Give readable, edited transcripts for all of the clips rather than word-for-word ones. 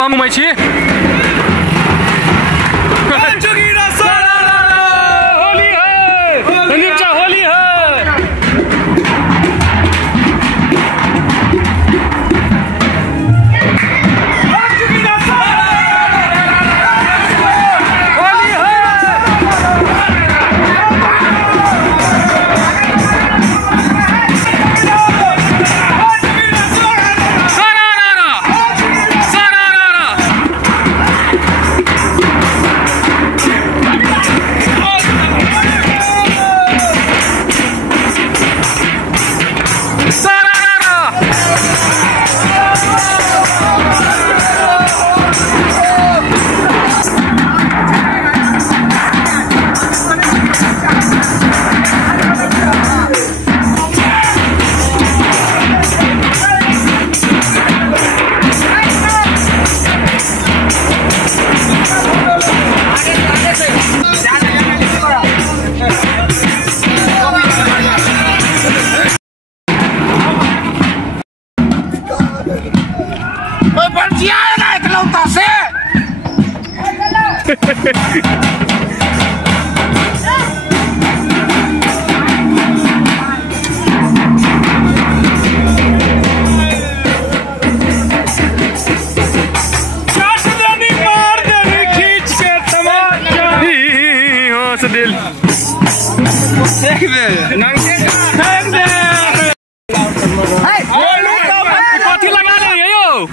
घुमै छी होली है निचा होली है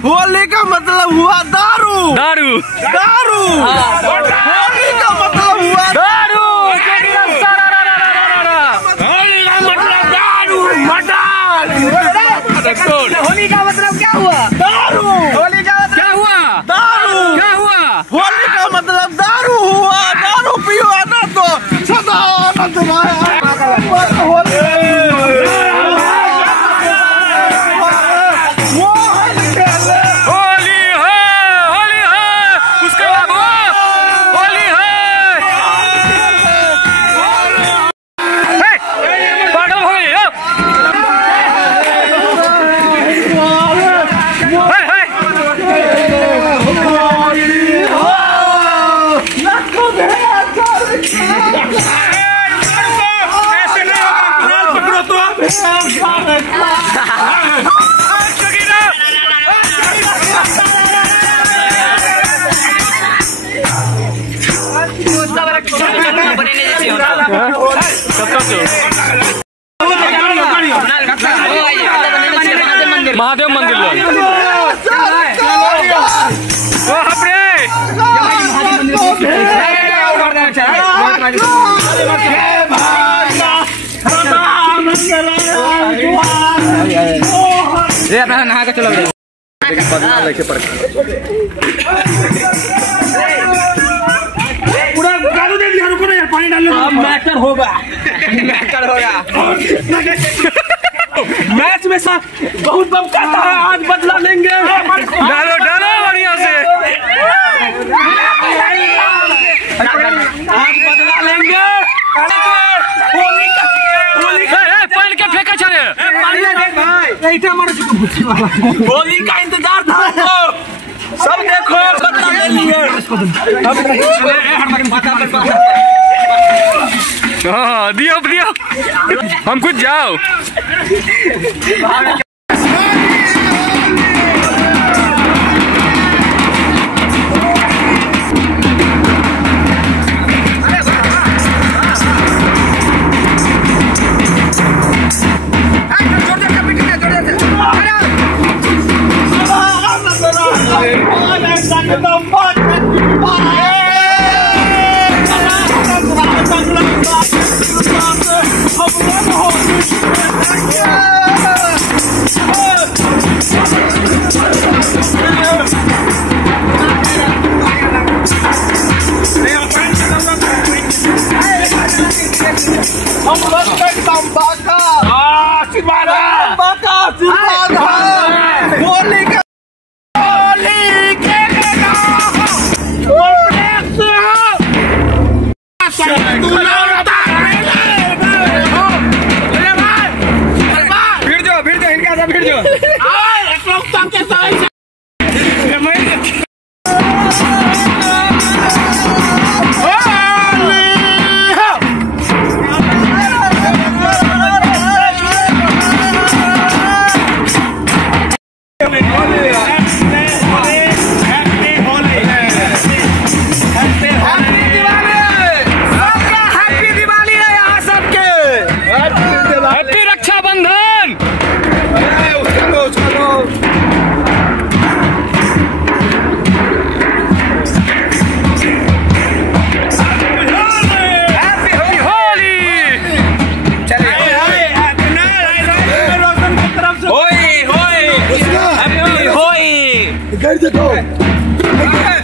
होली का मतलब हुआ दारू दारू दारू होली का मतलब हुआ दारू होली का मतलब दारू मटन होली का मतलब क्या हुआ? दारू होली का मतलब क्या हुआ? दारू क्या हुआ? होली का मतलब दारू हुआ। दारू पियो ना तो सदा आनंद महादेव मंदिर अपना नहा के चलो पूरा गालू दे दिया। रुको ना यार, पानी डाल लो। मैटर होगा मैच में सा बहुत बम करता है। आज बदला लेंगे। डालो डालो बढ़िया से आज बदला लेंगे। पानी के फेंका चले होली का इंतजार था सब। देखो बदला ले लिए। हाँ दियो दियो हम कुछ जाओ। होली खेलेगा देखो